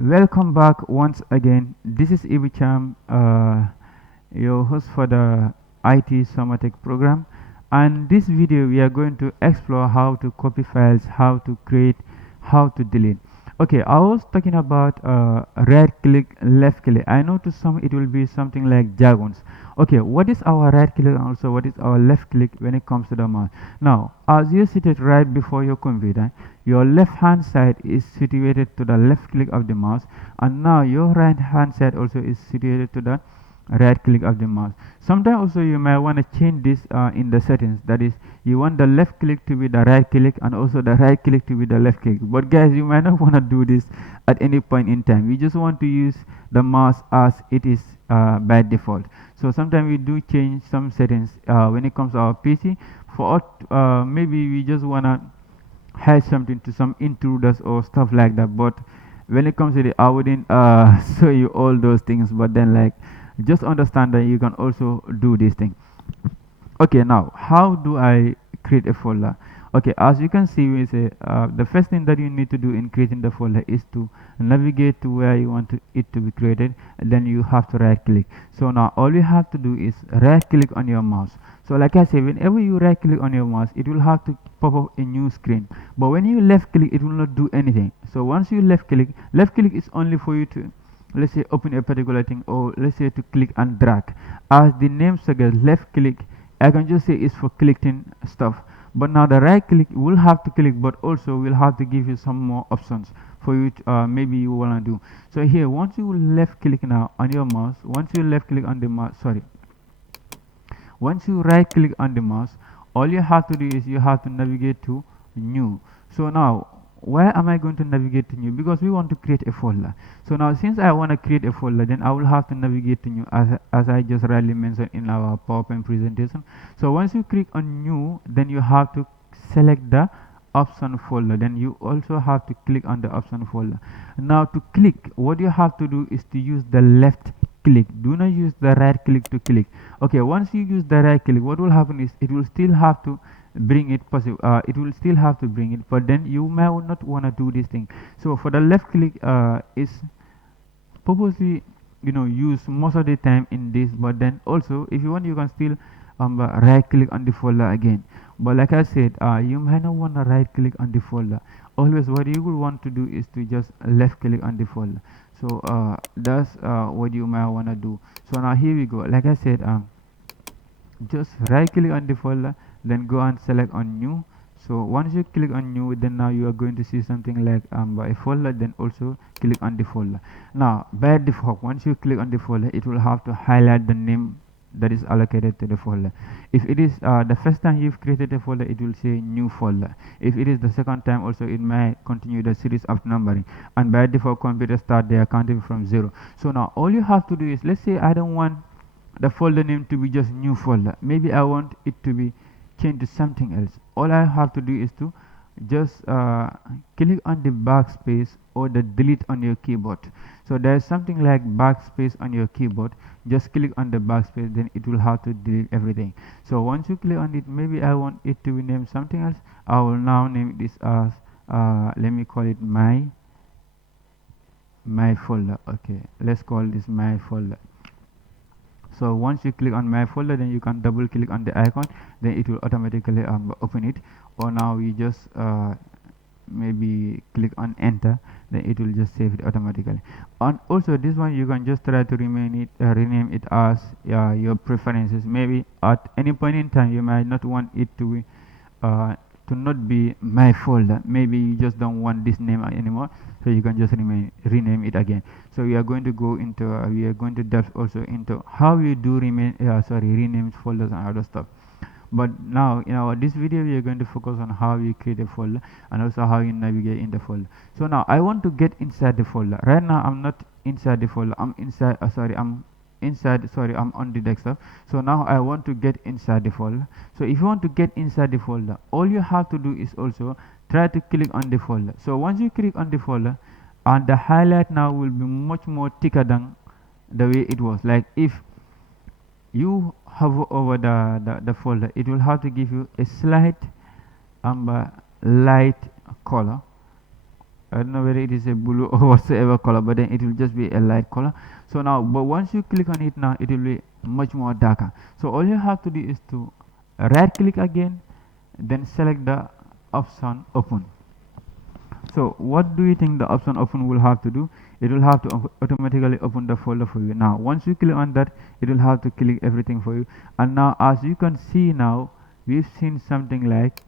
Welcome back once again. This is Ebou, your host for the IT SummerTech program. And this video we are going to explore how to copy files, how to create, how to delete. Okay, I was talking about right click, left click. I know to some it will be something like jargons. Okay, what is our right click and also what is our left click when it comes to the mouse? Now, as you sit it right before your computer, your left hand side is situated to the left click of the mouse, and now your right hand side also is situated to the right click of the mouse. Sometimes also you might want to change this in the settings. That is, you want the left click to be the right click and also the right click to be the left click. But guys, you might not want to do this at any point in time. We just want to use the mouse as it is by default. So sometimes we do change some settings when it comes to our PC. For maybe we just want to hide something to some intruders or stuff like that. But when it comes to it, I wouldn't show you all those things. But then, like, just understand that you can also do this thing. Okay, now how do I create a folder? Okay, as you can see, we say the first thing that you need to do in creating the folder is to navigate to where you want it to be created, and then you have to right click. So now all you have to do is right click on your mouse. So like I say, whenever you right click on your mouse, it will have to pop up a new screen. But when you left click, it will not do anything. So once you left click is only for you to, let's say, open a particular thing, or let's say to click and drag. As the name suggests, left click, I can just say it's for clicking stuff. But now the right click will have to click, but also will have to give you some more options for you to, maybe you wanna do. So here, once you left click now on your mouse, once you left click on the mouse, sorry, once you right click on the mouse, all you have to do is you have to navigate to new. So now, where am I going to navigate to new? Because we want to create a folder. So now, since I want to create a folder, then I will have to navigate to new, as I just rightly mentioned in our PowerPoint presentation. So once you click on new, then you have to select the option folder. Then you also have to click on the option folder. Now to click, what you have to do is to use the left click. Do not use the right click to click. Okay, once you use the right click, what will happen is it will still have to bring it possible, it will still have to bring it, but then you might not want to do this thing. So for the left click, is purposely, use most of the time in this. But then also, if you want, you can still right click on the folder again. But like I said, you might not want to right click on the folder. Always what you will want to do is to just left click on the folder. So that's what you might want to do. So now here we go. Like I said, just right click on the folder, then go and select on new. So once you click on new, then now you are going to see something like a folder. Then also click on the folder. Now by default, once you click on the folder, it will have to highlight the name that is allocated to the folder. If it is the first time you've created a folder, it will say new folder. If it is the second time, also it may continue the series of numbering. And by default, computer start their counting from 0. So now all you have to do is, let's say I don't want the folder name to be just new folder. Maybe I want it to be changed to something else. All I have to do is to just click on the backspace or the delete on your keyboard. So there's something like backspace on your keyboard. Just click on the backspace, then it will have to delete everything. So once you click on it, maybe I want it to be named something else. I will now name this as let me call it my folder. Okay, let's call this my folder. So once you click on my folder, then you can double click on the icon, then it will automatically open it. Or now we just maybe click on enter, then it will just save it automatically. And also this one you can just try to rename it as your preferences. Maybe at any point in time you might not want it uh, to not be my folder. Maybe you just don't want this name anymore, so you can just rename it again. So we are going to go into we are going to delve also into how we do rename folders and other stuff. But now in our this video we are going to focus on how you create a folder and also how you navigate in the folder. So now I want to get inside the folder. Right now I'm not inside the folder, I'm inside I'm on the desktop. So now I want to get inside the folder. So if you want to get inside the folder, all you have to do is also try to click on the folder. So once you click on the folder, and the highlight now will be much more thicker than the way it was. Like if you hover over the folder, it will have to give you a slight amber light color. I don't know whether it is a blue or whatsoever color, but then it will just be a light color. So now, but once you click on it now, it will be much more darker. So all you have to do is to right click again, then select the option open. So what do you think the option open will have to do? It will have to automatically open the folder for you. Now once you click on that, it will have to click everything for you. And now as you can see now, we've seen something like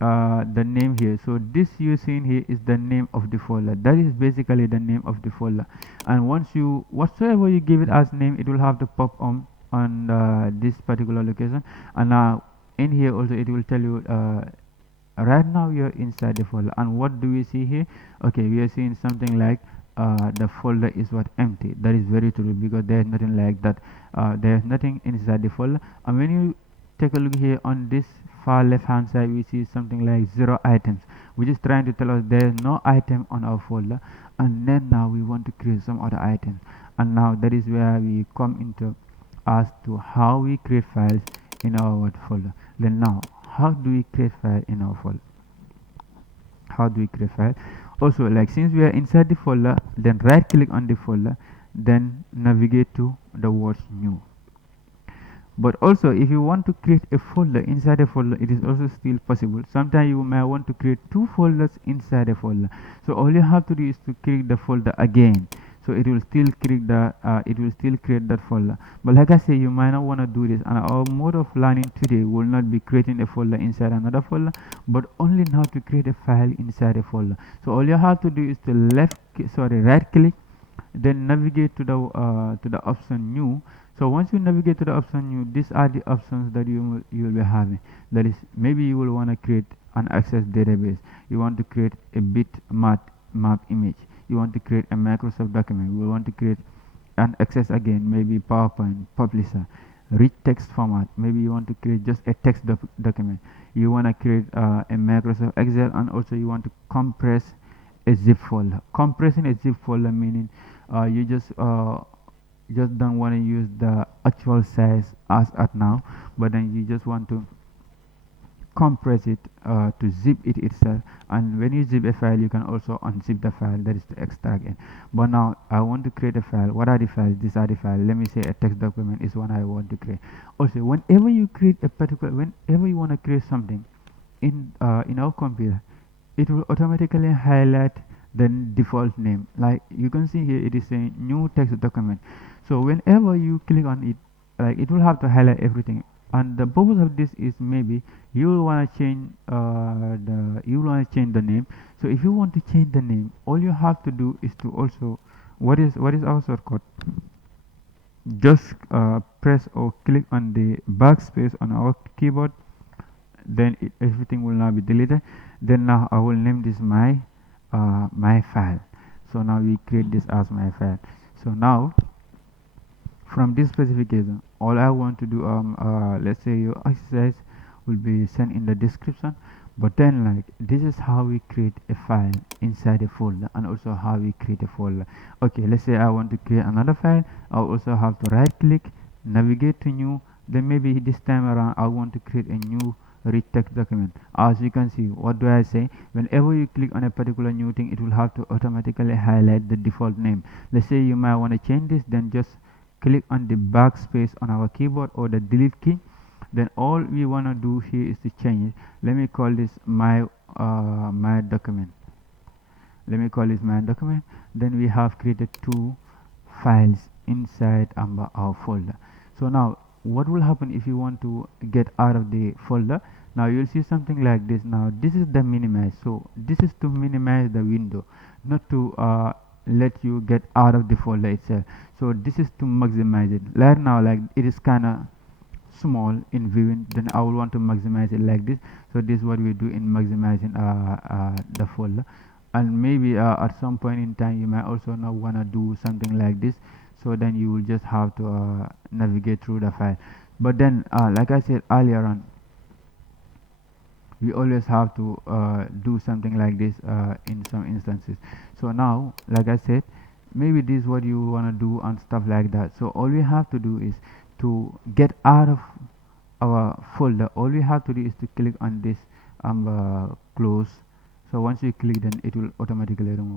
the name here. So this you seen here is the name of the folder. That is basically the name of the folder. And once you whatsoever you give it as name, it will have to pop on this particular location. And now in here also it will tell you right now you're inside the folder. And what do we see here? Okay, we are seeing something like the folder is what empty. That is very true, because there's nothing like that. There's nothing inside the folder. And when you take a look here on this far left hand side, we see something like 0 items, which is trying to tell us there's no item on our folder. And then now we want to create some other items. And now that is where we come into as to how we create files in our what folder. Then now, how do we create file in our folder? How do we create file? Also, like since we are inside the folder, then right click on the folder, then navigate to the words new. But also, if you want to create a folder inside a folder, it is also still possible. Sometimes you may want to create two folders inside a folder. So all you have to do is to click the folder again. So it will still create that folder. But like I say, you might not want to do this. And our mode of learning today will not be creating a folder inside another folder, but only how to create a file inside a folder. So all you have to do is to right click, then navigate to the option new. So once you navigate to the option new, these are the options that you will be having. That is, maybe you will want to create an access database. You want to create a bitmap image. You want to create a Microsoft document. You will want to create an access again, maybe PowerPoint, Publisher, rich text format. Maybe you want to create just a text document. You want to create a Microsoft Excel, and also you want to compress a zip folder. Compressing a zip folder meaning you just don't want to use the actual size as at now, but then you just want to compress it to zip it itself. And when you zip a file, you can also unzip the file, that is to extract it. But now I want to create a file. What are the files? These are the files. Let me say a text document is one I want to create. Also, whenever you want to create something in our computer, it will automatically highlight the default name. Like you can see here, it is a new text document. So whenever you click on it, like it will have to highlight everything. And the purpose of this is maybe you will want to change the name. So if you want to change the name, all you have to do is to also what is our shortcut? Just press or click on the backspace on our keyboard, then everything will now be deleted. Then now I will name this my file. So now we create this as my file. So now from this specification, all I want to do let's say your exercise will be sent in the description. But then, like, this is how we create a file inside a folder, and also how we create a folder. Okay, let's say I want to create another file. I'll also have to right click, navigate to new. Then maybe this time around I want to create a new rich text document. As you can see, what do I say? Whenever you click on a particular new thing, it will have to automatically highlight the default name. Let's say you might want to change this, then just click on the backspace on our keyboard or the delete key. Then all we want to do here is to change it. Let me call this my document. Let me call this my document. Then we have created two files inside our folder. So now what will happen if you want to get out of the folder? Now you'll see something like this. Now this is the minimize. So this is to minimize the window, not to let you get out of the folder itself. So this is to maximize it. Right now, like, it is kind of small in viewing, then I will want to maximize it like this. So this is what we do in maximizing the folder. And maybe at some point in time you might also not want to do something like this, so then you will just have to navigate through the file. But then like I said earlier on, we always have to do something like this in some instances. So now, like I said, maybe this is what you want to do and stuff like that. So all we have to do is to get out of our folder. All we have to do is to click on this close. So once you click, then it will automatically remove.